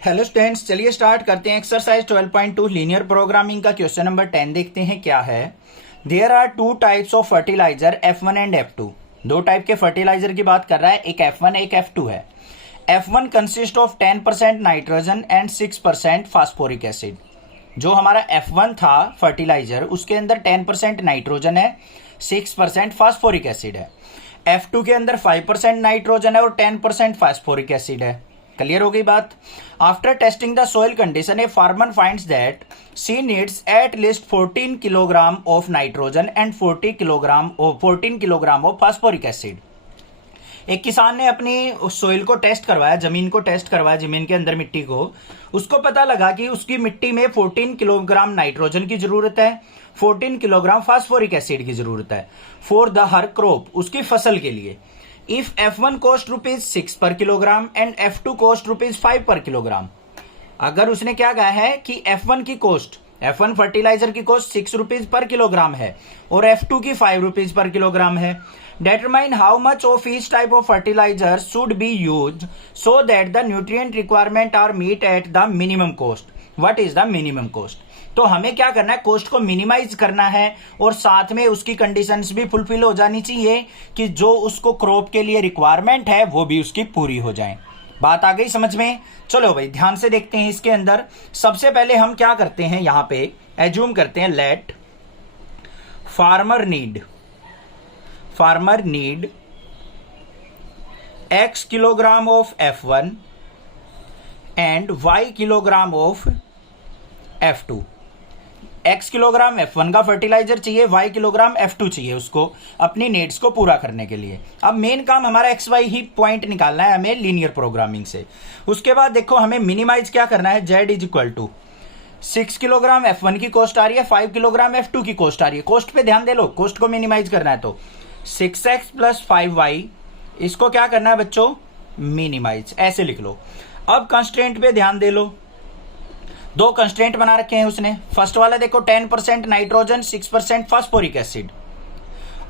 Hello students, चलिए start करते हैं। एक्सरसाइज 12.2 लीनियर प्रोग्रामिंग का क्वेश्चन नंबर 10 देखते हैं क्या है। There are two types of fertiliser F1 and F2। दो टाइप के फर्टिलाइजर की बात कर रहा है, एक F1 एक F2 है। F1 consist of 10% nitrogen and 6% phosphoric acid. जो हमारा F1 था फर्टिलाइजर, उसके अंदर 10% नाइट्रोजन है, 6% फास्फोरिक एसिड है। F2 के अंदर 5% नाइट्रोजन है और 10% फास्फोरिक एसिड है। क्लियर हो गई बात। After testing the soil condition, a farmer finds that she needs at least 14 kilogram of nitrogen and 14 kilogram of phosphoric acid. एक किसान ने अपनी सोइल को टेस्ट करवाया, जमीन को टेस्ट करवाया, जमीन के अंदर मिट्टी को। उसको पता लगा कि उसकी मिट्टी में 14 किलोग्राम नाइट्रोजन की जरूरत है, 14 किलोग्राम फास्फोरिक एसिड की जरूरत है फॉर द हर क्रॉप, उसकी फसल के लिए। इफ F1 कॉस्ट ₹6 पर किलोग्राम एंड F2 कॉस्ट ₹5 पर किलोग्राम। अगर उसने क्या कहा है कि F1 फर्टिलाइजर की कॉस्ट ₹6 पर किलोग्राम है और F2 की ₹5 पर किलोग्राम है। Determine how much of each type of fertilizer should be used so that the nutrient requirement are meet at the minimum cost. What is the minimum cost? तो हमें क्या करना है, कॉस्ट को मिनिमाइज करना है और साथ में उसकी कंडीशंस भी फुलफिल हो जानी चाहिए कि जो उसको क्रॉप के लिए रिक्वायरमेंट है वो भी उसकी पूरी हो जाए। बात आ गई समझ में? चलो भाई ध्यान से देखते हैं। इसके अंदर सबसे पहले हम क्या करते हैं, यहां पे एज्यूम करते हैं let farmer need X kilogram of F1 and Y kilogram of F2। X kilogram F1 का फर्टिलाइजर चाहिए, Y किलोग्राम F2 चाहिए उसको अपनी नीड्स को पूरा करने के लिए। अब मेन काम हमारा XY ही पॉइंट निकालना है हमें लीनियर प्रोग्रामिंग से। उसके बाद देखो हमें मिनिमाइज क्या करना है, Z is equal to 6 kilogram F1 की कॉस्ट आ रही है, 5 किलोग्राम F2 की कॉस्ट आ रही है। कॉस्ट पे ध्यान दे लो, कॉस्ट को मिनिमाइज करना है तो 6x प्लस 5y, इसको क्या करना है बच्चों, मिनिमाइज, ऐसे लिख लो। अब कंस्ट्रेंट पे ध्यान दे लो, दो कंस्ट्रेंट बना रखे हैं उसने। फर्स्ट वाला देखो 10% नाइट्रोजन 6% फास्फोरिक एसिड,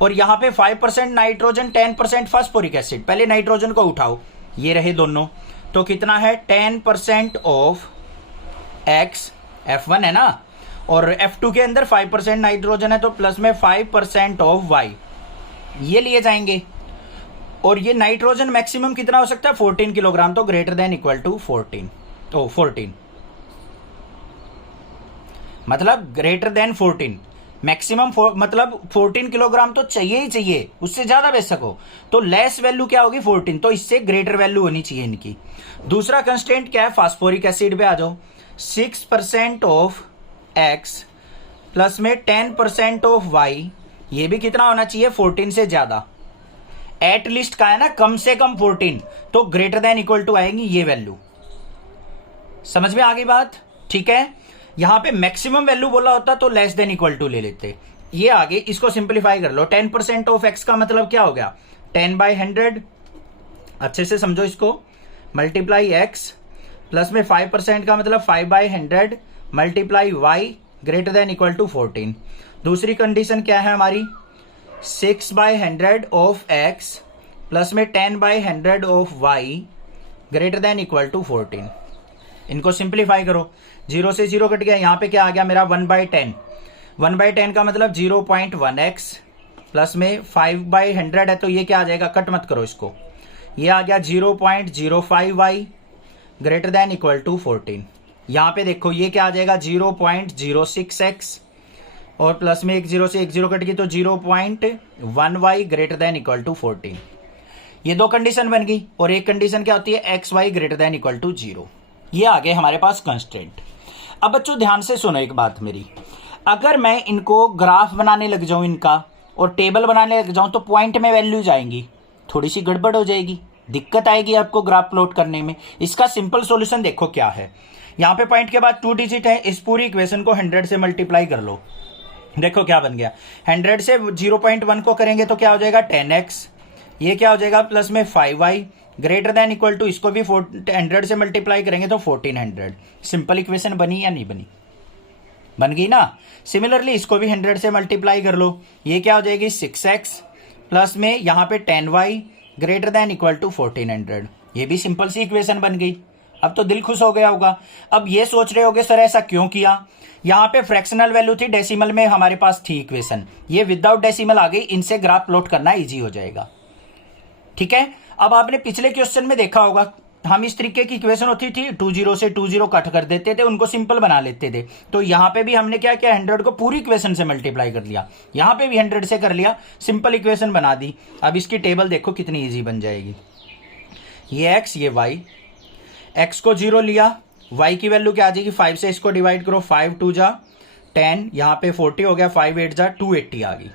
और यहां पे 5% नाइट्रोजन 10% फास्फोरिक एसिड। पहले नाइट्रोजन को उठाओ, ये रहे दोनों, तो कितना है 10% ऑफ X, F1 है ना, और F2 के अंदर 5% नाइट्रोजन है तो प्लस में 5% ऑफ Y, ये लिए जाएंगे। और ये नाइट्रोजन मैक्सिमम कितना हो सकता है, 14 किलोग्राम, तो ग्रेटर देन इक्वल टू 14 मतलब ग्रेटर देन 14। मैक्सिमम मतलब 14 किलोग्राम तो चाहिए ही चाहिए, उससे ज्यादा बेच सको तो लेस वैल्यू क्या होगी 14, तो इससे ग्रेटर वैल्यू होनी चाहिए इनकी। दूसरा कंस्टेंट क्या है, फास्फोरिक एसिड पे आ जाओ। 6% ऑफ X प्लस में 10% ऑफ Y, ये भी कितना होना चाहिए, 14 से ज्यादा। एट लिस्ट का है ना, कम से कम 14, तो ग्रेटर देन इक्वल टू आएंगी ये वैल्यू। समझ में आ गई बात? ठीक है, यहां पे मैक्सिमम वैल्यू बोला होता तो लेस देन इक्वल टू ले लेते। ये आगे इसको सिंप्लीफाई कर लो। 10% ऑफ X का मतलब क्या हो गया, 10/100, अच्छे से समझो इसको, मल्टीप्लाई X प्लस में 5% का मतलब 5/100 multiply Y greater than equal to 14। दूसरी कंडीशन क्या है हमारी, 6/100 ऑफ X प्लस में 10/100 of Y greater than equal to 14। इनको सिंप्लीफाई करो, 0 से 0 कट गया, यहां पे क्या आ गया मेरा 1/10। 1/10 का मतलब 0.1x प्लस में 5/100 है तो ये क्या आ जाएगा, कट मत करो इसको, ये आ गया 0.05y greater than equal to 14। यहां पे देखो ये क्या आ जाएगा 0.06x, और प्लस में 1 0 से 1 0 कट गई तो 0.1y greater than equal to 14। ये दो कंडीशन बन गई, और एक कंडीशन क्या होती है, XY greater than equal to 0। ये आ गए हमारे पास कंस्ट्रेंट। अब बच्चों ध्यान से सुनो एक बात मेरी, अगर मैं इनको ग्राफ बनाने लग जाऊं इनका और टेबल बनाने लग जाऊं तो पॉइंट में वैल्यू जाएंगी, थोड़ी सी गड़बड़ हो जाएगी, दिक्कत आएगी आपको ग्राफ प्लॉट करने में। इसका सिंपल सॉल्यूशन देखो क्या है, यहां पे पॉइंट के बाद 2 डिजिट है, इस पूरी इक्वेशन को 100 से मल्टीप्लाई कर लो। देखो क्या बन गया, 100 से 0.1 को करेंगे तो क्या हो जाएगा 10x, ये क्या हो जाएगा प्लस में 5y greater than equal to, इसको भी 100 से मल्टीप्लाई करेंगे तो 1400। सिंपल इक्वेशन बनी या नहीं बनी, बन गई ना। सिमिलरली इसको भी 100 से मल्टीप्लाई कर लो, ये क्या हो जाएगी 6x प्लस में यहां पे 10y greater than equal to 1400। ये भी सिंपल सी इक्वेशन बन गई। अब तो दिल खुश हो गया होगा। अब ये सोच रहे होगे सर ऐसा क्यों किया, यहाँ पे फ्रैक्शनल वैल्यू थी, डेसिमल में हमारे पास थी इक्वेशन, ये विदाउट डेसिमल आ गई, इनसे ग्राफ प्लॉट करना इजी हो जाएगा। ठीक है, अब आपने पिछले क्वेश्चन में देखा होगा हम इस तरीके की इक्वेशन होती थी 20 से 20 कट कर देते थे, उनको सिंपल बना लेते थे। तो यहाँ पे भी हमने क्या किया, 100 को पूरी इक्वेशन से मल्टीप्लाई कर लिया, यहाँ पे भी 100 से कर लिया, सिंपल इक्वेशन बना दी। अब इसकी टेबल देखो कितनी इजी बन जाएगी। ये x ये y, x को 0 लिया, y की वैल्यू क्या आ जाएगी 5 से इसको डिवाइड करो, 5 2 जा 10, यहाँ पे 40 हो गया, 5 8 जा 280 आ गई।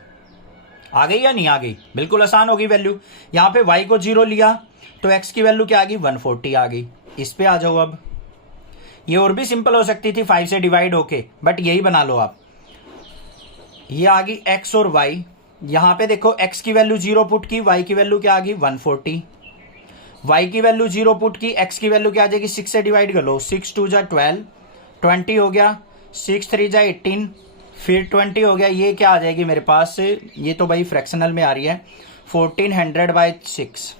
आ गई या नहीं आ गई, बिल्कुल आसान होगी वैल्यू। यहाँ पे y को 0 लिया तो x की वैल्यू क्या आ गई 140 आ गई। इस पे आ जाओ। अब ये और भी सिंपल हो सकती थी 5 से डिवाइड होके, बट यही बना लो आप। ये आ गई x और y, यहाँ पे देखो x की वैल्यू 0 पुट की, y की वैल्यू क्या आ गई 140, y की वैल्यू 0 पुट की, x की वैल्यू क्या आ जाएगी 6 से डिवाइड कर लो, 6 2 जा 12, 20 हो गया, 6 3 जा 18, फिर 20 हो गया, ये क्या आ जाएगी मेरे पास, ये तो भाई फ्रैक्शनल में आ रही है, 1400/6,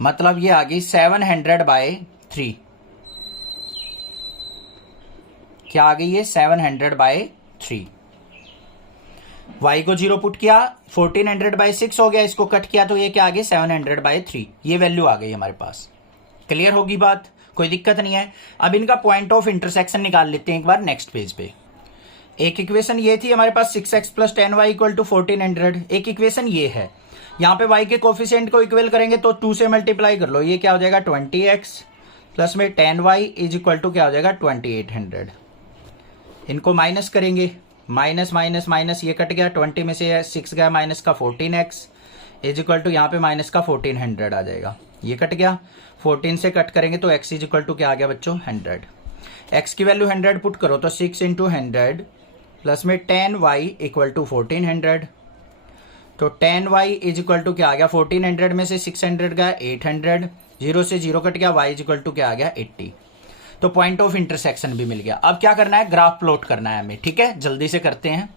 मतलब ये आ गई 700/3। क्या आ गई ये 700/3। y को 0 पुट किया, 1400/6 हो गया, इसको कट किया तो ये क्या आ गया 700/3, ये वैल्यू आ गई हमारे पास। क्लियर होगी बात, कोई दिक्कत नहीं है। अब इनका पॉइंट ऑफ इंटरसेक्शन निकाल लेते हैं एक बार नेक्स्ट पेज पे। एक इक्वेशन ये थी हमारे पास 6x + 10y = 1400, एक इक्वेशन ये है। यहाँ पे y के कोफिशिएंट को इक्वल करेंगे तो 2 से मल्टीप्लाई कर लो, ये क्या हो जाएगा 20x प्लस में 10y = क्या हो जाएगा 2800। इनको माइनस करेंगे, माइनस माइनस माइनस, ये कट गया, 20 में से 6 गया माइनस का 14x = यहाँ पे माइनस का 1400 आ जाएगा, ये कट गया, 14 से कट करेंगे तो x = क्या आ गया बच्चों 100। x की वैल्यू 100 पुट करो तो 6 × 100 प्लस में 10y = 1400, तो 10y = क्या आ गया 1400 में से 600 गया 800, 0 से 0 कट गया, y = क्या आ गया 80। तो पॉइंट ऑफ इंटरसेक्शन भी मिल गया। अब क्या करना है, ग्राफ प्लॉट करना है हमें। ठीक है, जल्दी से करते हैं।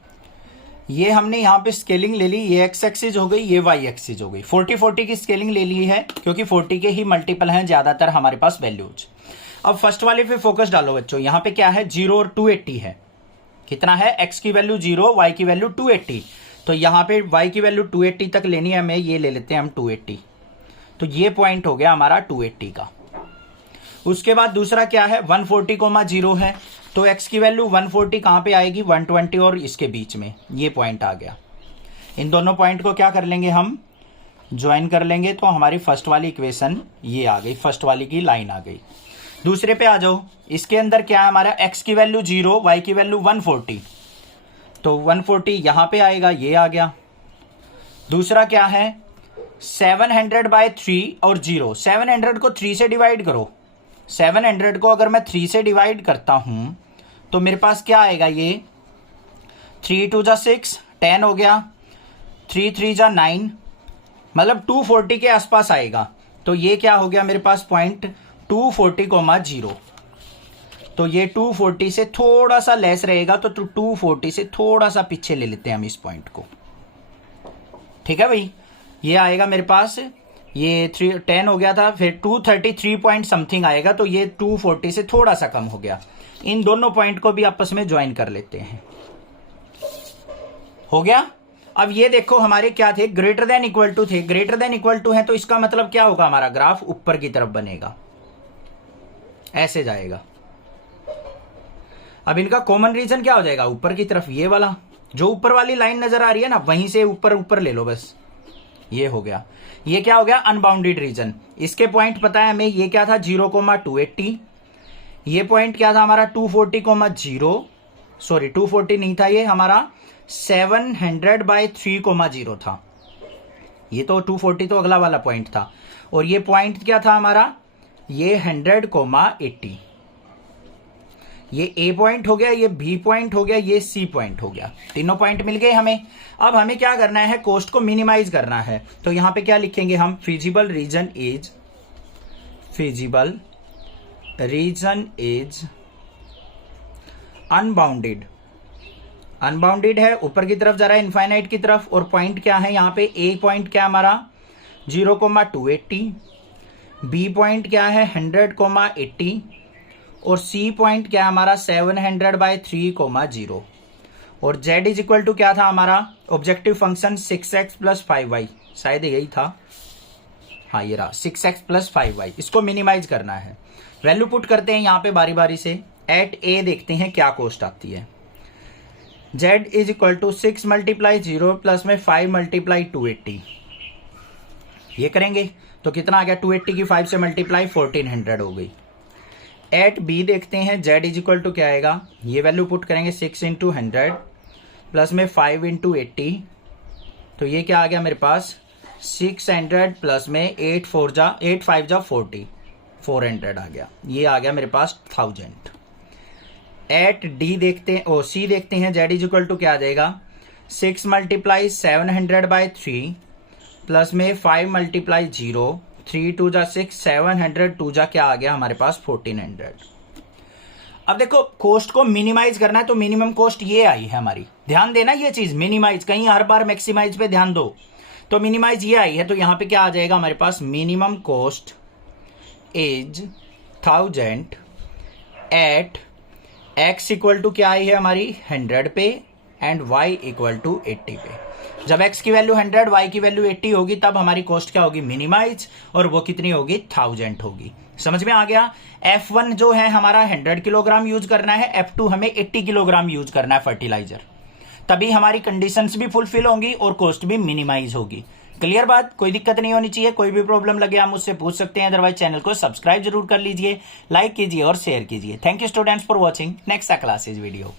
ये हमने यहाँ पे स्केलिंग ले ली, ये x एक्सिस हो गई, ये y एक्सिस हो गई, 40 की स्केलिंग ले ली है क्योंकि 40 के ही मल्टीपल हैं ज्यादातर हमारे पास वैल्यूज। अब फर्स्ट वाले पे फोकस डालो बच्चों, यहाँ पे क्या है 0 और 280 है। कितना है, x की वैल्यू 0, y की वैल्यू 280, तो यहाँ पे y की वैल्यू 280 तक लेनी है हमें, ये ले लेते हैं हम 280, तो ये पॉइंट हो गया हमारा 280 का। उसके बाद दूसरा क्या है 140,0 है, तो x की वैल्यू 140 कहाँ पे आएगी 120 और इसके बीच में, ये पॉइंट आ गया। इन दोनों पॉइंट को क्या कर लेंगे हम, ज्वाइन कर लेंगे, तो हमारी फर्स्ट वाली इक्वेशन ये आ गई, फर्स्ट वाली की लाइन आ गई। दूसरे पे आ जाओ, इसके अंदर क्या है हमारा x की वैल्यू 0, y की वैल्यू 140, तो 140 यहाँ पे आएगा, ये आ गया। दूसरा क्या है 700/3 और 0, 700 को 3 से डिवाइड करो, 700 को अगर मैं 3 से डिवाइड करता हूं तो मेरे पास क्या आएगा, ये 3 2 जा 6, 10 हो गया, 3 3 जा 9, मतलब 240 के आसपास आएगा। तो ये क्या हो गया मेरे पास पॉइंट 240,0, तो ये 240 से थोड़ा सा लेस रहेगा, तो 240 से थोड़ा सा पीछे ले लेते हैं हम इस पॉइंट को। ठीक है भाई, ये आएगा मेरे पास, ये 10 हो गया था, फिर 233 पॉइंट समथिंग आएगा, तो ये 240 से थोड़ा सा कम हो गया। इन दोनों पॉइंट को भी आपस में ज्वाइन कर लेते हैं, हो गया। अब ये देखो हमारे क्या थे, ग्रेटर देन इक्वल टू थे, ग्रेटर देन इक्वल टू है, तो इसका मतलब क्या होगा, हमारा ग्राफ ऊपर की तरफ बनेगा, ऐसे जाएगा। अब इनका कॉमन रीजन क्या हो जाएगा, ऊपर की तरफ, ये वाला जो ऊपर वाली लाइन नजर आ रही है ना, वहीं से ऊपर ऊपर ले लो बस, ये हो गया। ये क्या हो गया अनबाउंडेड रीजन। इसके पॉइंट पता है हमें, ये क्या था 0,280, ये पॉइंट क्या था हमारा 240,0, सॉरी 240 नहीं था, ये हमारा 700/3,0 था, ये तो 240 तो अगला वाला पॉइंट था। और ये पॉइंट क्या था हमारा, ये 100,80, ये ए पॉइंट हो गया, ये बी पॉइंट हो गया, ये सी पॉइंट हो गया, तीनों पॉइंट मिल गए हमें। अब हमें क्या करना है, कोस्ट को मिनिमाइज करना है, तो यहां पे क्या लिखेंगे हम, feasible region is, feasible region is unbounded, unbounded है, ऊपर की तरफ जा रहा है इनफाइनाइट की तरफ। और पॉइंट क्या है यहाँ पे, ए पॉइंट क्या हमारा 0,280, बी पॉइंट क्या है 100,80 और सी पॉइंट क्या है हमारा 700/3,0 और z इज इक्वल टू क्या था हमारा ऑब्जेक्टिव फंक्शन 6x + 5y, शायद यही था, हाँ ये रहा 6x + 5y। इसको मिनिमाइज करना है, वैल्यू पुट करते हैं यहाँ पे बारी बारी से। एट ए देखते हैं क्या कॉस्ट आती है। z is equal to 6 × 0 plus में 5 × 280, ये करेंगे तो कितना आ गया 280 की 5 से मल्टीप्लाई 1400 हो गई। एट बी देखते हैं z इज इक्वल टू क्या आएगा, ये वैल्यू पुट करेंगे 6 × 100 प्लस में 5 × 80, तो ये क्या आ गया मेरे पास 600 प्लस में 8 5 जा 40, 400 आ गया, ये आ गया मेरे पास 1000। एट डी देखते हैं सी देखते हैं z इज इक्वल टू क्या आ जाएगा 6 × 700/3 प्लस में 5 × 0, 3 2 जा 6, 700 2 जा क्या आ गया हमारे पास 1400। अब देखो कॉस्ट को मिनिमाइज करना है तो मिनिमम कॉस्ट ये आई है हमारी, ध्यान देना ये चीज मिनिमाइज, कहीं हर बार मैक्सिमाइज पे ध्यान दो, तो मिनिमाइज ये आई है, तो यहां पे क्या आ जाएगा हमारे पास minimum cost is 1000 at x equal to क्या आई है हमारी 100 पे एंड y इक्वल टू 80 पे। जब x की वैल्यू 100 y की वैल्यू 80 होगी तब हमारी कॉस्ट क्या होगी मिनिमाइज, और वो कितनी होगी 1000 होगी। समझ में आ गया। F1 जो है हमारा 100 किलोग्राम यूज करना है, F2 हमें 80 किलोग्राम यूज करना है फर्टिलाइजर, तभी हमारी कंडीशंस भी फुलफिल होंगी और कॉस्ट भी मिनिमाइज होगी। क्लियर बात, कोई दिक्कत नहीं होनी चाहिए। कोई भी प्रॉब्लम लगे आप मुझसे पूछ सकते हैं, अदरवाइज चैनल को सब्सक्राइब जरूर कर लीजिए, लाइक कीजिए और शेयर कीजिए। Thank you students for watching next classes video.